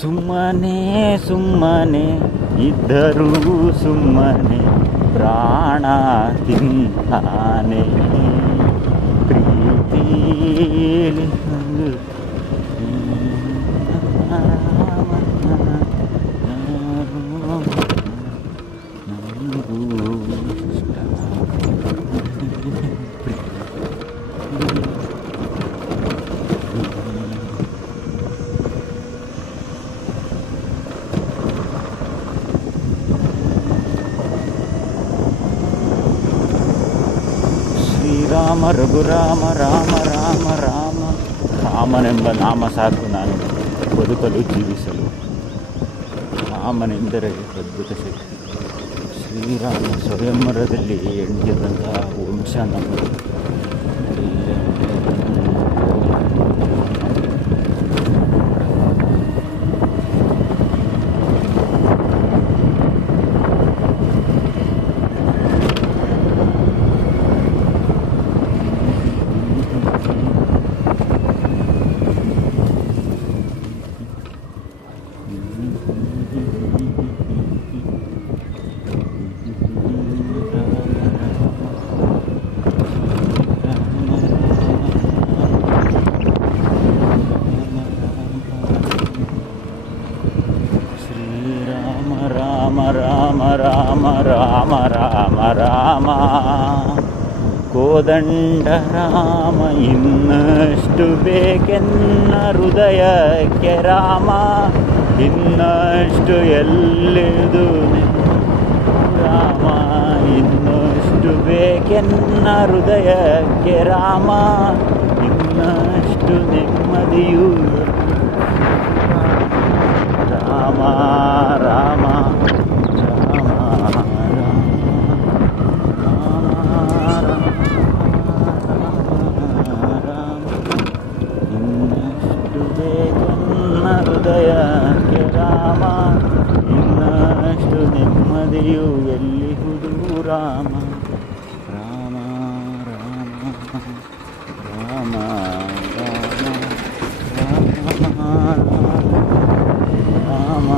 ಸುಮ್ಮನೆ ಸುಮ್ಮನೆ ಇದ್ದರೂ ಸುಮ್ಮನೆ ಪ್ರಾಣ ತಿಂತಾನೆ ಪ್ರೀತಿಲಿ ಶ್ರೀರಾಮ ರಘುರಾಮ ರಾಮ ರಾಮ ರಾಮ ರಾಮನೆಂಬ ನಾಮ ಸಾಕು ನಾನು ಬದುಕಲು ಜೀವಿಸಲು. ರಾಮನೆಂದರೆ ಅದ್ಭುತ ಶಕ್ತಿ. ಶ್ರೀರಾಮ ಸ್ವಯಂವರದಲ್ಲಿ ಎಣಿಸಿದಂತಹ ವಂಶ ನಮ್ಮದು. ರಾಮ ರಾಮ ರಾಮ ರಾಮ ರಾಮ ಕೋದಂಡ ರಾಮ ಇನ್ನಷ್ಟು ಬೇಕೆನ್ನ ಹೃದಯಕ್ಕೆ ರಾಮ ಇನ್ನಷ್ಟು ಎಲ್ಲಿದು ರಾಮ ಇನ್ನಷ್ಟು ಬೇಕೆನ್ನ ಹೃದಯಕ್ಕೆ ರಾಮ ಇನ್ನಷ್ಟು ನೆಮ್ಮದಿಯು ರಾಮ ರಾಮ ಹೃದಯಕ್ಕೆ ರಾಮ ಇನ್ನಷ್ಟು ನೆಮ್ಮದಿಯು ಎಲ್ಲಿಹುದು ರಾಮ ರಾಮ ರಾಮ ರಾಮ ರಾಮ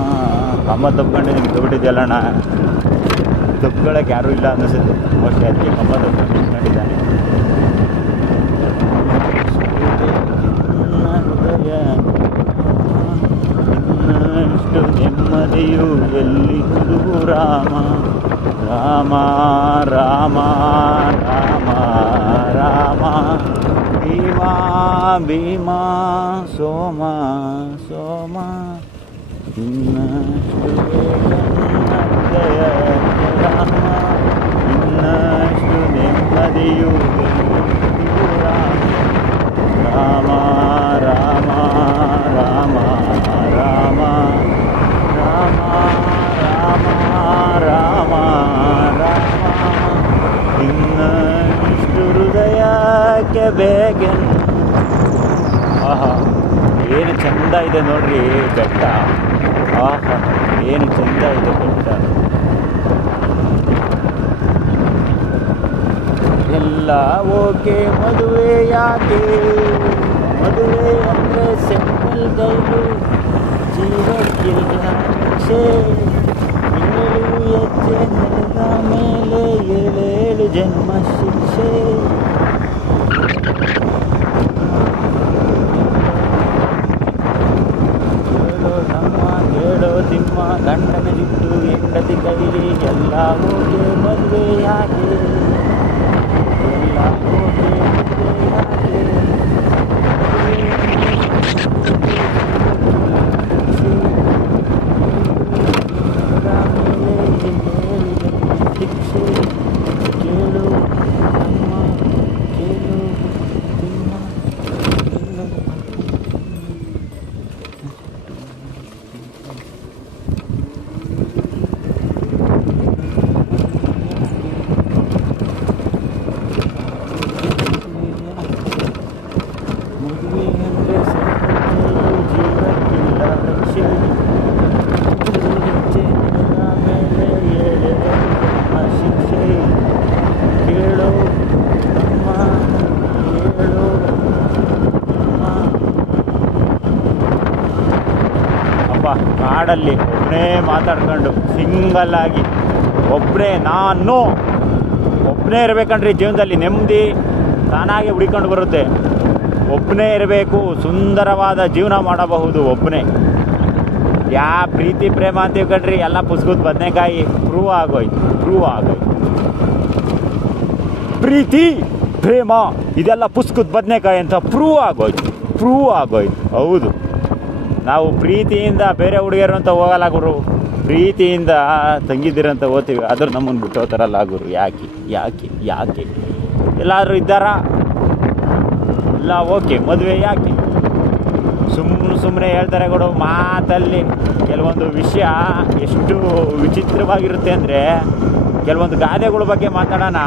ಕಮ್ಮ ತಪ್ಕೊಂಡು ನಿಮ್ಗೆ ತಗೊಟ್ಟಿದ್ಯಲ್ಲಣ್ಣ, ತಪ್ಕೊಳಕ್ಕೆ ಯಾರೂ ಇಲ್ಲ ಅನ್ನಿಸುತ್ತೆ ಮೋಸ್ಟ್ಲಿ, ಅದಕ್ಕೆ ಕಮ್ಮ ತಪ್ಕೊಂಡು ನಿಂತ್ಕೊಂಡಿದ್ದಾನೆ. ಇನ್ನಷ್ಟು ನೆಮ್ಮದಿಯು ಎಲ್ಲಿಹುದು ರಾಮ ರಾಮ ರಾಮ ರಾಮ ರಾಮ ಭೀಮಾ ಭೀಮಾ ಸೋಮ ಸೋಮ ಇನ್ನಷ್ಟು ಹೃದಯಕ್ಕೆ ರಾಮ ಇನ್ನಷ್ಟು ನೆಮ್ಮದಿಯು ರಾಮ ರಾಮ ರಾಮ ರಾಮ ರಾಮ ರಾಮ ರಾಮ ರಾಮ ಇನ್ನಷ್ಟು ಹೃದಯಕ್ಕೆ ಬೇಕೆನ್. ಆಹಾ, ಏನು ಚಂದ ಇದೆ ನೋಡ್ರಿ ಬೆಟ್ಟ. ಆಹಾ, ಏನು ಚಂದ ಇದೆ ಬೆಟ್ಟ. ಎಲ್ಲ ಓಕೆ, ಮದುವೆ ಯಾಕೆ? ಮದುವೆ ಅಂದರೆ ಸೆಂಟ್ರಲ್ ಗೈಡು, ಜೀವಕ್ಕಿಲ್ಲ ಶಿಕ್ಷೆ. 7 ಹೆಜ್ಜೆ ನಡೆದ ಮೇಲೆ 7 ಜನ್ಮ ಶಿಕ್ಷೆ. ಕೇಳೋ ತಮ್ಮ ಕೇಳೋ ತಿಮ್ಮ, ಗಂಡನ ಬಿಟ್ಟು ಹೆಂಡತಿ ಕೈಲಿ. ಎಲ್ಲ ಓಕೆ, ಮದುವೆ ಯಾಕೆ? ಎಲ್ಲ ಓಕೆ, ಮದುವೆ ಯಾಕೆ? ಶಿಕ್ಷೆ ಕೇಳು ನಮ್ಮ ಕಾಡಲ್ಲಿ ಒಬ್ಬನೇ ಮಾತಾಡ್ಕೊಂಡು ಸಿಂಗಲ್ ಆಗಿ ಒಬ್ಬನೇ ಒಬ್ಬನೇ ಇರಬೇಕಂಡ್ರಿ ಜೀವನದಲ್ಲಿ. ನೆಮ್ಮದಿ ತಾನಾಗೆ ಹುಡಿಕೊಂಡು ಬರುತ್ತೆ. ಒಬ್ಬನೇ ಇರಬೇಕು, ಸುಂದರವಾದ ಜೀವನ ಮಾಡಬಹುದು ಒಬ್ಬನೇ. ಪ್ರೀತಿ ಪ್ರೇಮ ಅಂತೀವಿ ಕಣ್ರಿ, ಎಲ್ಲ ಪುಸ್ತಕದ ಬದನೆಕಾಯಿ ಪ್ರೂವ್ ಆಗೋಯ್ತು. ಪ್ರೀತಿ ಪ್ರೇಮ ಇದೆಲ್ಲ ಪುಸ್ತಕದ ಬದನೆಕಾಯಿ ಅಂತ ಪ್ರೂವ್ ಆಗೋಯ್ತು. ಹೌದು, ನಾವು ಪ್ರೀತಿಯಿಂದ ಬೇರೆ ಹುಡುಗಿಯರು ಅಂತ ಹೋಗಲ್ಲ ಗುರು, ಪ್ರೀತಿಯಿಂದ ತಂಗಿದ್ದೀರಂತ ಓದ್ತೀವಿ. ಆದರೂ ನಮ್ಮನ್ನು ಬಿಟ್ಟು ಹೋಗ್ತಾರಲ್ಲ ಗುರು. ಯಾಕೆ ಎಲ್ಲಾದರೂ ಇದ್ದಾರಾ? ಇಲ್ಲ, ಓಕೆ, ಮದುವೆ ಯಾಕೆ? ಸುಮ್ಮನೆ ಹೇಳ್ತಾರೆ ಕೊಡು ಮಾತಲ್ಲಿ. ಕೆಲವೊಂದು ವಿಷಯ ಎಷ್ಟು ವಿಚಿತ್ರವಾಗಿರುತ್ತೆ ಅಂದರೆ, ಕೆಲವೊಂದು ಗಾದೆಗಳ ಬಗ್ಗೆ ಮಾತಾಡೋಣ.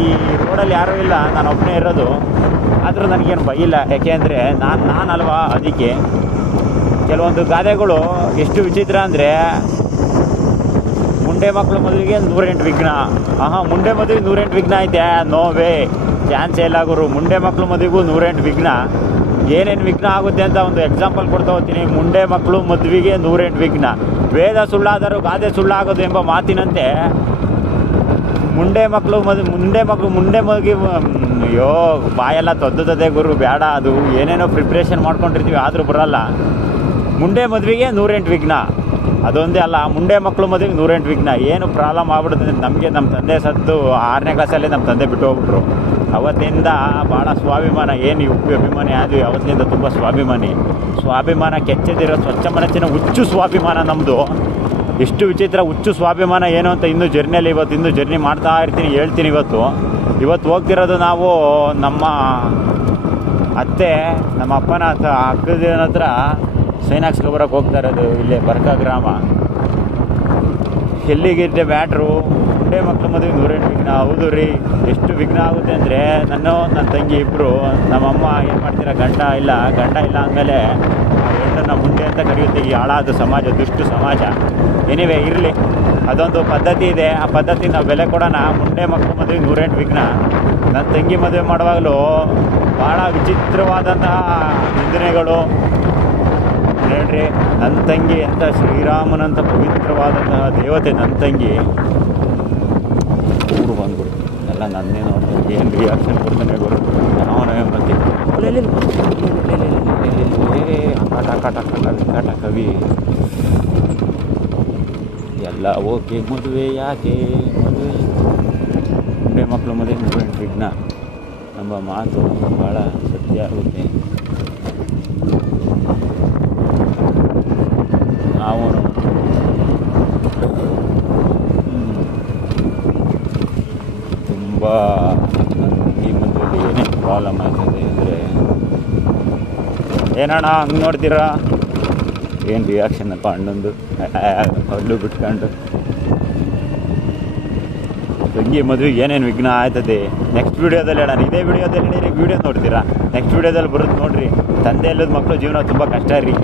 ಈ ರೋಡಲ್ಲಿ ಯಾರೂ ಇಲ್ಲ, ನಾನು ಒಬ್ಬನೇ ಇರೋದು. ಆದರೂ ನನಗೇನು ಭಯಿಲ್ಲ, ಯಾಕೆಂದರೆ ನಾನಲ್ವಾ. ಅದಕ್ಕೆ ಕೆಲವೊಂದು ಗಾದೆಗಳು ಎಷ್ಟು ವಿಚಿತ್ರ ಅಂದರೆ, ಮುಂಡೆ ಮಕ್ಕಳು ಮದುವೆಗೆ 108 ವಿಘ್ನ. ಮುಂಡೆ ಮದುವೆಗೆ 108 ವಿಘ್ನ ಐತೆ? ನೋವೇ, ಚಾನ್ಸೇ ಇಲ್ಲ ಗುರು. ಮುಂಡೆ ಮಕ್ಕಳು ಮದುವೆಗೂ 108 ವಿಘ್ನ. ಏನೇನು ವಿಘ್ನ ಆಗುತ್ತೆ ಅಂತ ಒಂದು ಎಕ್ಸಾಂಪಲ್ ಕೊಡ್ತಾ ಹೋಗ್ತೀನಿ. ಮುಂಡೆ ಮಕ್ಕಳು ಮದುವೆಗೆ 108 ವಿಘ್ನ. ವೇದ ಸುಳ್ಳಾದರೂ ಗಾದೆ ಸುಳ್ಳಾಗೋದು ಎಂಬ ಮಾತಿನಂತೆ ಮುಂಡೆ ಮದುವೆ ಅಯ್ಯೋ ಬಾಯೆಲ್ಲ ತೊದ್ದದೆ ಗುರು, ಬೇಡ. ಅದು ಏನೇನೋ ಪ್ರಿಪ್ರೇಷನ್ ಮಾಡ್ಕೊಂಡಿರ್ತೀವಿ, ಆದರೂ ಬರೋಲ್ಲ. ಮುಂಡೆ ಮದುವೆಗೆ 108 ವಿಘ್ನ. ಅದೊಂದೇ ಅಲ್ಲ, ಮುಂಡೆ ಮಕ್ಕಳು ಮದುವೆಗೆ 108 ವಿಘ್ನ. ಏನು ಪ್ರಾಬ್ಲಮ್ ಆಗ್ಬಿಡುತ್ತೆ ನಮಗೆ. ನಮ್ಮ ತಂದೆ ಸತ್ತು 6ನೇ ಕ್ಲಾಸಲ್ಲಿ ನಮ್ಮ ತಂದೆ ಬಿಟ್ಟು ಹೋಗ್ಬಿಟ್ರು. ಅವತ್ತಿಂದ ಭಾಳ ಸ್ವಾಭಿಮಾನ, ಏನು ಅಭಿಮಾನಿ ಆದ್ವಿ, ಅವತ್ತಿನಿಂದ ತುಂಬ ಸ್ವಾಭಿಮಾನ ಕೆಚ್ಚದಿರೋ ಸ್ವಚ್ಛ ಮನಸ್ಸಿನ ಹುಚ್ಚು ಸ್ವಾಭಿಮಾನ ನಮ್ಮದು. ಎಷ್ಟು ವಿಚಿತ್ರ ಹುಚ್ಚು ಸ್ವಾಭಿಮಾನ ಏನು ಅಂತ ಇನ್ನೂ ಜರ್ನಿಯಲ್ಲಿ ಇನ್ನೂ ಜರ್ನಿ ಮಾಡ್ತಾ ಇರ್ತೀನಿ, ಹೇಳ್ತೀನಿ. ಇವತ್ತು ಹೋಗ್ತಿರೋದು ನಾವು ನಮ್ಮ ಅತ್ತೆ, ನಮ್ಮ ಅಪ್ಪನ ಅಕ್ಕನ ಹತ್ರ ಸೈನ್ ಹಾಕ್ಸ್ಕೊಬರಕ್ಕೆ ಹೋಗ್ತಾ ಇರೋದು. ಇಲ್ಲೇ ಬರ್ಕ ಗ್ರಾಮ. ಎಲ್ಲಿಗಿದ್ದೆ ಮ್ಯಾಟ್ರು? ಮುಂಡೆ ಮಕ್ಕಳು ಮದುವೆ 108 ವಿಘ್ನ. ಹೌದು ರೀ, ಎಷ್ಟು ವಿಘ್ನ ಆಗುತ್ತೆ ಅಂದರೆ, ನನ್ನ ತಂಗಿ ಇಬ್ಬರು, ನಮ್ಮಮ್ಮ ಏನು ಮಾಡ್ತೀರಾ, ಗಂಡ ಇಲ್ಲ ಅಂದಮೇಲೆ ಆ ಹೆಣ್ಣನ್ನು ಮುಂಡೆ ಅಂತ ಕರೆಯುತ್ತೆ ಈ ಹಾಳಾದ ಸಮಾಜ, ದುಷ್ಟು ಸಮಾಜ. ಎನಿವೆ ಇರಲಿ, ಅದೊಂದು ಪದ್ಧತಿ ಇದೆ. ಆ ಪದ್ಧತಿ ನಾವು ಬೆಲೆ ಕೊಡೋಣ. ಮುಂಡೆ ಮಕ್ಕಳು ಮದುವೆ 108 ವಿಘ್ನ. ನನ್ನ ತಂಗಿ ಮದುವೆ ಮಾಡುವಾಗಲೂ ಭಾಳ ವಿಚಿತ್ರವಾದಂತಹ ನಿಂದನೆಗಳು. ಹೇಳ್ರಿ, ನನ್ನ ತಂಗಿ ಅಂತ ಶ್ರೀರಾಮನಂತ ಪವಿತ್ರವಾದಂತಹ ದೇವತೆ ನನ್ನ ತಂಗಿ. ಊರು ಬಂದ್ಬಿಡು ಎಲ್ಲ ನನ್ನೇ ನೋಡ್ತಾರೆ, ಏನು ರಿಯಾಕ್ಷನ್ ಕೊಡ್ತಾನೆ ಗುರು. ಅವನೇ ಮತ್ತೆ ಕಾಟ ಕವಿ ಎಲ್ಲ ಓಕೆ. ಮದುವೆ ಯಾಕೆ? ಮುಂಡೆ ಮಕ್ಕಳು ಮದುವೆ 108 ವಿಘ್ನ ಎಂಬ ಮಾತು ಭಾಳ ಸತ್ಯ ಆಗುತ್ತೆ. ನಾವು ತುಂಬ ಈ ಮದುವೆಯಲ್ಲಿ ಏನೇನು ಪ್ರಾಬ್ಲಮ್ ಆಗ್ತದೆ ಅಂದರೆ, ಏನಣ್ಣ ಹಂಗೆ ನೋಡ್ತೀರಾ? ಏನು ರಿಯಾಕ್ಷನ್ ಅಪ್ಪ ಅಣ್ಣಂದು, ಹಲ್ಲು ಬಿಟ್ಕೊಂಡು. ತಂಗಿ ಮದುವೆಗೆ ಏನೇನು ವಿಘ್ನ ಆಯ್ತದೆ ನೆಕ್ಸ್ಟ್ ವೀಡಿಯೋದಲ್ಲಿ ಹೇಳೋಣ. ಇದೇ ವೀಡಿಯೋದಲ್ಲಿ ವೀಡಿಯೋ ನೋಡ್ತೀರಾ, ನೆಕ್ಸ್ಟ್ ವೀಡಿಯೋದಲ್ಲಿ ಬರುತ್ತೆ ನೋಡಿರಿ. ತಂದೆ ಇಲ್ಲದ ಮಕ್ಕಳು ಜೀವನ ತುಂಬ ಕಷ್ಟ ರೀ.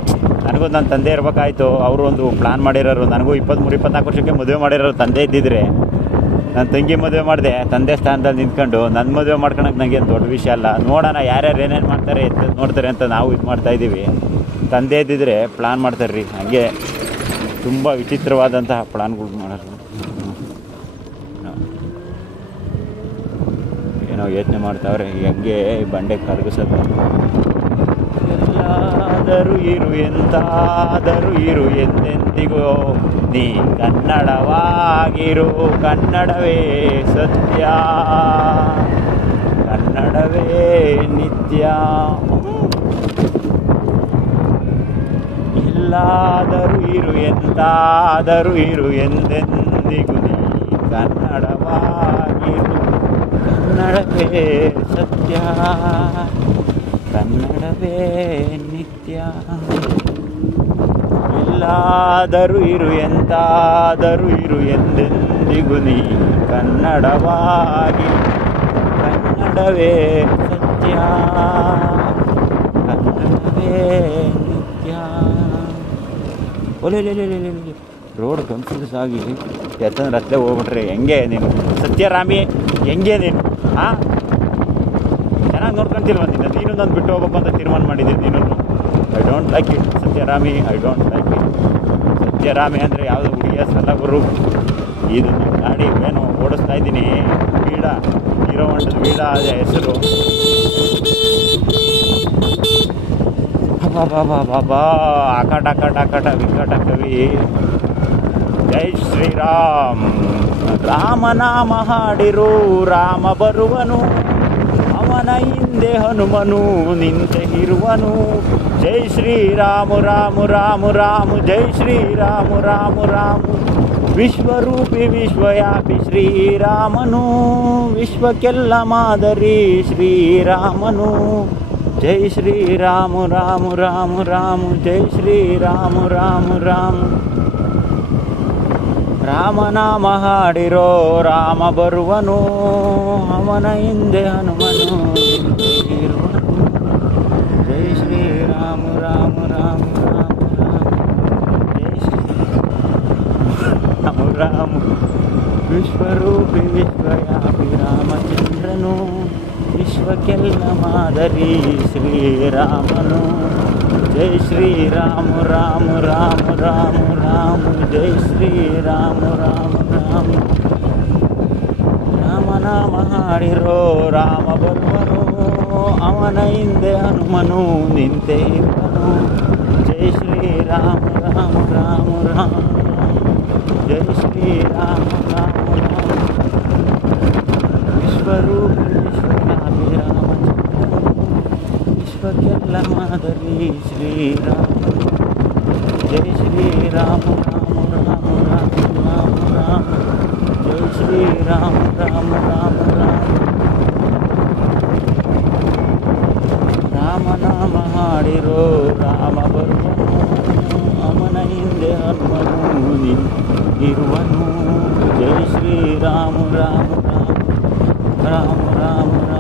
ನನಗೂ ನನ್ನ ತಂದೆ ಇರಬೇಕಾಯ್ತು. ಅವರು ಒಂದು ಪ್ಲ್ಯಾನ್ ಮಾಡಿರೋರು. ನನಗೂ 23-24 ವರ್ಷಕ್ಕೆ ಮದುವೆ ಮಾಡಿರೋರು ತಂದೆ ಇದ್ದಿದ್ರೆ. ನನ್ನ ತಂಗಿ ಮದುವೆ ಮಾಡಿದೆ, ತಂದೆ ಸ್ಥಾನದಲ್ಲಿ ನಿಂತ್ಕೊಂಡು. ನನ್ನ ಮದುವೆ ಮಾಡ್ಕೊಳಕ್ಕೆ ನನಗೇನು ದೊಡ್ಡ ವಿಷಯ ಅಲ್ಲ. ನೋಡೋಣ ಯಾರ್ಯಾರು ಏನೇನು ಮಾಡ್ತಾರೆ ನೋಡ್ತಾರೆ ಅಂತ ನಾವು ಇದು ಮಾಡ್ತಾಯಿದ್ದೀವಿ. ತಂದೆ ಇದ್ದಿದ್ರೆ ಪ್ಲ್ಯಾನ್ ಮಾಡ್ತಾರೆ ರೀ. ಹಾಗೆ ತುಂಬ ವಿಚಿತ್ರವಾದಂತಹ ಪ್ಲ್ಯಾನ್ಗಳು ಮಾಡೋರು. ಏನೋ ಯೋಚನೆ ಮಾಡ್ತಾವ್ರೆ ಹೆಂಗೆ ಬಂಡೆ ಕರಗಿಸೋದು. ಎಲ್ಲಾದರೂ ಇರು ಎಂತಾದರೂ ಇರು ಎಂದೆಂದಿಗೂ ನೀ ಕನ್ನಡವಾಗಿರು. ಕನ್ನಡವೇ ಸತ್ಯ, ಕನ್ನಡವೇ ನಿತ್ಯ. ಎಲ್ಲಾದರೂ ಇರು ಎಂತಾದರೂ ಇರು ಎಂದೆಂದಿಗೂ ನೀ ಕನ್ನಡವಾಗಿರು. ಕನ್ನಡವೇ ಸತ್ಯ, ಕನ್ನಡವೇ ನಿತ್ಯ. ಎಲ್ಲಾದರೂ ಇರು ಎಂತಾದರೂ ಇರು ಎಂದೆಂದಿಗೂ ನೀ ಕನ್ನಡವಾಗಿ. ಕನ್ನಡವೇ ಸತ್ಯ, ಕನ್ನಡವೇ ನಿತ್ಯ. ಒಲೆ ರೋಡ್ ಕನ್ಫ್ಯೂಸ್ ಆಗಿ ಎತ್ತಂದ್ರೆ ಹತ್ತಲೇ ಹೋಗ್ಬಿಟ್ರೆ ಹೆಂಗೆ ನೀನು ಸತ್ಯರಾಮಿ? ಹೆಂಗೆ ನೀನು? ಹಾಂ, ಚೆನ್ನಾಗಿ ನೋಡ್ಕೊಂತಿಲ್ವ ನೀನು ನಾನು ಬಿಟ್ಟು ಹೋಗ್ಬೇಕು ಅಂತ ತೀರ್ಮಾನ ಮಾಡಿದ್ದೀನಿ. ನೀನು ಐ ಡೋಂಟ್ ಲೈಕ್ ಇಟ್ ಸತ್ಯರಾಮಿ, ಐ ಡೋಂಟ್ ಲೈಕ್ ಇಟ್. ರಾಜ್ಯರಾಮೆ ಅಂದರೆ ಯಾವುದು ಹುಡುಗಿಯ ಸಲ ಗುರು. ಇದು ನನ್ನ ಗಾಡಿ ಏನು ಓಡಿಸ್ತಾ ಇದ್ದೀನಿ, ವೀಡ, ಹೀರೋ ಹೊಂಡದ ವೀಡ ಅದೇ ಹೆಸರು. ಬಾಬಾ ಆಕಾಟ ಆಕಾಟ ಆಕಾಟ ವಿಕಟ ಕವಿ. ಜೈ ಶ್ರೀರಾಮ್. ರಾಮನಾಮ ಹಾಡಿರು ರಾಮ ಬರುವನು, ಅವನ ಹಿಂದೆ ಹನುಮನು ನಿಂತೆ ಇರುವನು. ಜೈ ಶ್ರೀರಾಮ ರಾಮ ರಾಮ ರಾಮ, ಜೈ ಶ್ರೀರಾಮ ರಾಮ ರಾಮ. ವಿಶ್ವರೂಪಿ ವಿಶ್ವವ್ಯಾಪಿ ಶ್ರೀರಾಮನು, ವಿಶ್ವಕ್ಕೆಲ್ಲ ಮಾದರಿ ಶ್ರೀರಾಮನು. ಜೈ ಶ್ರೀರಾಮ ರಾಮ ರಾಮ ರಾಮ, ಜೈ ಶ್ರೀರಾಮ ರಾಮ ರಾಮ. ರಾಮನಾಮ ಹಾಡಿರೋ ರಾಮ ಬರುವನು, ಅವನ ಹಿಂದೆ ಹನುಮನು ಇರುವನು. ಜೈ ಶ್ರೀರಾಮ ರಾಮ ರಾಮ ರಾಮ ರಾಮ, ಜೈ ಶ್ರೀರಾಮ ರಾಮ. ವಿಶ್ವರೂಪಿ ವಿಶ್ವವ್ಯಾಪಿ ರಾಮಚಂದ್ರನು, ವಿಶ್ವಕ್ಕೆಲ್ಲ ಮಾದರಿ ಶ್ರೀರಾಮನು. ಜೈ ಶ್ರೀರಾಮ ರಾಮ ರಾಮ ರಾಮ ರಾಮ, ಜೈ ಶ್ರೀರಾಮ ರಾಮ ರಾಮ. ರಾಮನಾಮ ಹಾಡಿರೋ ರಾಮ ಬರುವನು, ಅವನ ಹಿಂದೆ ಹನುಮನು ನಿಂತೆ ಇರುವನು. ಜೈ ಶ್ರೀರಾಮ ರಾಮ ರಾಮ ರಾಮ, ಜೈ ಶ್ರೀರಾಮ ರಾಮ ರಾಮ. ವಿಶ್ವರೂಪಿ ವಿಶ್ವವ್ಯಾಪಿ ರಾಮಚಂದ್ರನು, ವಿಶ್ವಕ್ಕೆಲ್ಲ ಮಾದರಿ ಶ್ರೀರಾಮನು. ಜೈ ಶ್ರೀರಾಮ ರಾಮ ರಾಮ ರಾಮ ರಾಮ ರಾಮ, ಜೈ ಶ್ರೀರಾಮ ರಾಮ ರಾಮ ರಾಮ. ರಾಮನಾಮ ಹಾಡಿರೋ ರಾಮ ಬರುವನು, ಅವನ ಹಿಂದೆ ಹನುಮನು ಇರುವನು. ಜೈ ಶ್ರೀರಾಮ ರಾಮ ರಾಮ ರಾಮ ರಾಮ ರಾಮ.